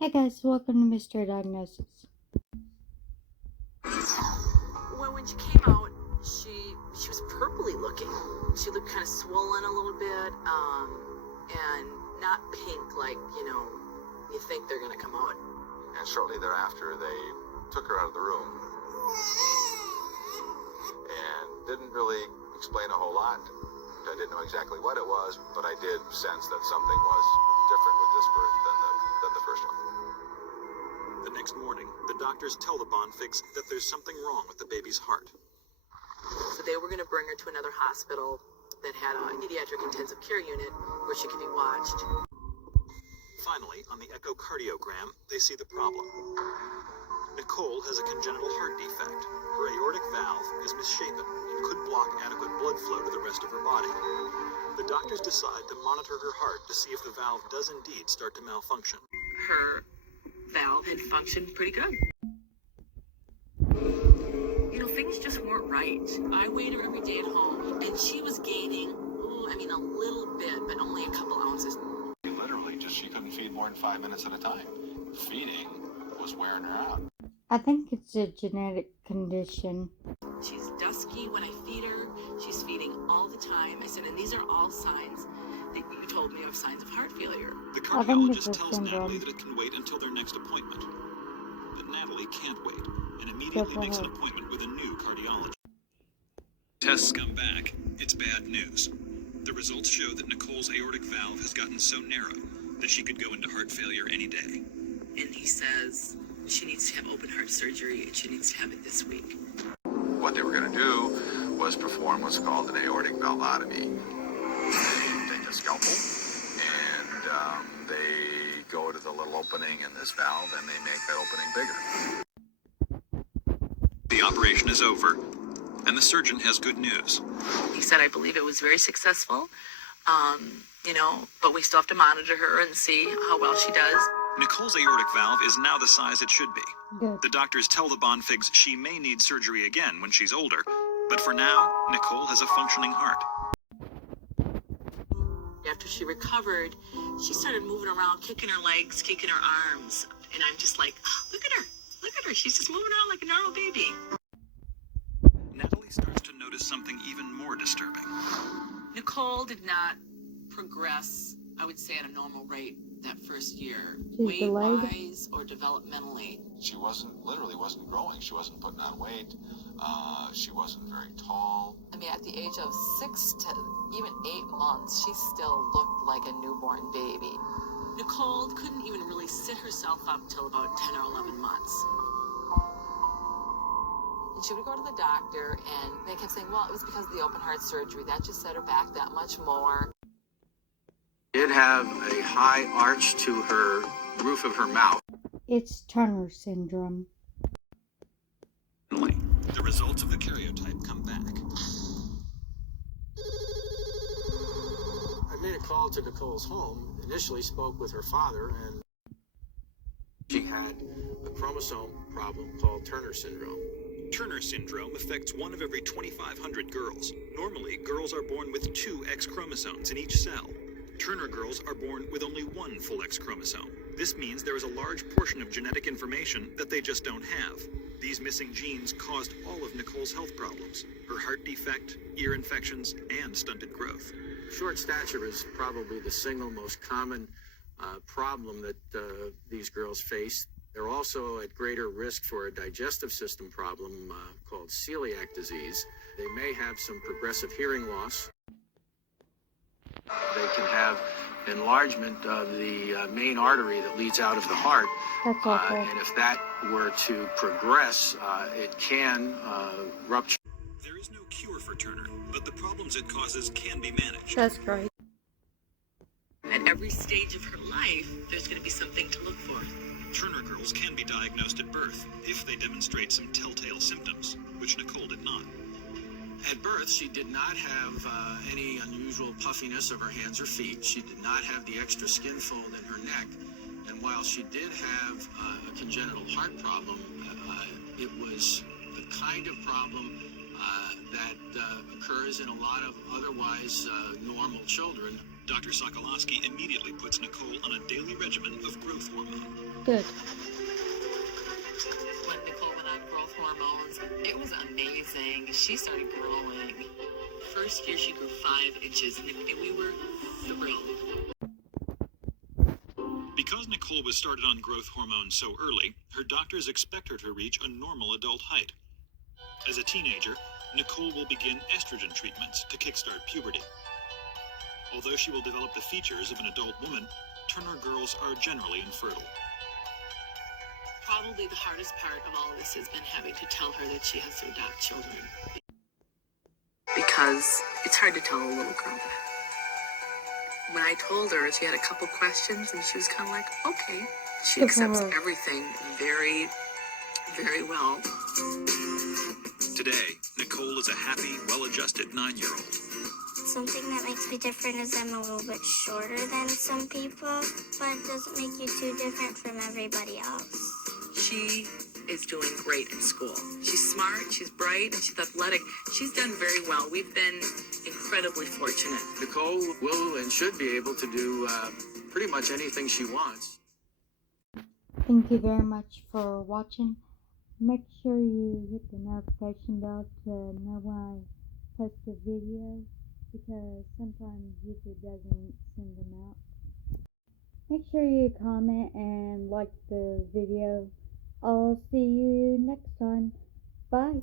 Hey guys, welcome to Mr. Diagnosis. When she came out, she was purpley looking. She looked kind of swollen a little bit, and not pink like you think they're gonna come out. And shortly thereafter, they took her out of the room and didn't really explain a whole lot. I didn't know exactly what it was, but I did sense that something was different with this birth than the first one. The next morning, the doctors tell the Bonfigs that there's something wrong with the baby's heart. So they were gonna bring her to another hospital that had a pediatric intensive care unit where she could be watched. Finally, on the echocardiogram, they see the problem. Nicole has a congenital heart defect. Her aortic valve is misshapen and could block adequate blood flow to the rest of her body. The doctors decide to monitor her heart to see if the valve does indeed start to malfunction. Her valve had functioned pretty good. Things just weren't right. I weighed her every day at home, and she was gaining, a little bit, but only a couple ounces. She couldn't feed more than 5 minutes at a time. Feeding was wearing her out. I think it's a genetic condition. She's dusky when I feed her. She's feeding all the time. I said, and these are all signs that you told me of signs of heart failure. The I think it's cardiologist a tells Natalie syndrome. that it can wait until their next appointment. But Natalie can't wait and immediately makes an appointment with a new cardiologist. Tests come back. It's bad news. The results show that Nicole's aortic valve has gotten so narrow that she could go into heart failure any day. And he says she needs to have open heart surgery and she needs to have it this week. What they were going to do was perform what's called an aortic valvotomy. They take a scalpel and they go to the little opening in this valve and they make that opening bigger. The operation is over, and the surgeon has good news. He said, I believe it was very successful, but we still have to monitor her and see how well she does. Nicole's aortic valve is now the size it should be. Good. The doctors tell the Bonfigs she may need surgery again when she's older, but for now, Nicole has a functioning heart. After she recovered, she started moving around, kicking her legs, kicking her arms. And I'm just like, oh, look at her, she's just moving around like a normal baby. Natalie starts to notice something even more disturbing. Nicole did not progress, I would say, at a normal rate that first year, She's delayed. weight-wise or developmentally. She literally wasn't growing. She wasn't putting on weight. She wasn't very tall. At the age of 6 to even 8 months, she still looked like a newborn baby. Nicole couldn't even really sit herself up till about 10 or 11 months. And she would go to the doctor, and they kept saying, well, it was because of the open heart surgery. That just set her back that much more. Did have a high arch to her roof of her mouth. It's Turner syndrome. The results of the karyotype come back. I made a call to Nicole's home, initially spoke with her father, and she had a chromosome problem called Turner syndrome. Turner syndrome affects 1 of every 2,500 girls. Normally, girls are born with 2 X chromosomes in each cell. Turner girls are born with only 1 full X chromosome. This means there is a large portion of genetic information that they just don't have. These missing genes caused all of Nicole's health problems: her heart defect, ear infections, and stunted growth. Short stature is probably the single most common problem that these girls face. They're also at greater risk for a digestive system problem called celiac disease. They may have some progressive hearing loss. They can have enlargement of the main artery that leads out of the heart. That's awful. And if that were to progress, it can rupture. There is no cure for Turner, but the problems it causes can be managed. That's great. At every stage of her life, there's going to be something to look for. Turner girls can be diagnosed at birth if they demonstrate some telltale symptoms, which Nicole did not. At birth, she did not have any unusual puffiness of her hands or feet. She did not have the extra skin fold in her neck. And while she did have a congenital heart problem, it was the kind of problem that occurs in a lot of otherwise normal children. Dr. Sokolowski immediately puts Nicole on a daily regimen of growth hormone. Good. When Nicole went on growth hormones, it was amazing. She started growing. First year she grew 5 inches, and we were thrilled. Because Nicole was started on growth hormone so early, her doctors expect her to reach a normal adult height. As a teenager, Nicole will begin estrogen treatments to kickstart puberty. Although she will develop the features of an adult woman, Turner girls are generally infertile. Probably the hardest part of all this has been having to tell her that she has to adopt children. Because it's hard to tell a little girl that. When I told her, she had a couple questions and she was kind of like, okay. She Good for accepts her. everything very, very well. Today, Nicole is a happy, well-adjusted 9-year-old. Something that makes me different is I'm a little bit shorter than some people, but it doesn't make you too different from everybody else. She is doing great in school. She's smart, she's bright, and she's athletic. She's done very well. We've been incredibly fortunate. Nicole will and should be able to do pretty much anything she wants. Thank you very much for watching. Make sure you hit the notification bell to know when I post a video, because sometimes YouTube doesn't send them out. Make sure you comment and like the video. I'll see you next time. Bye.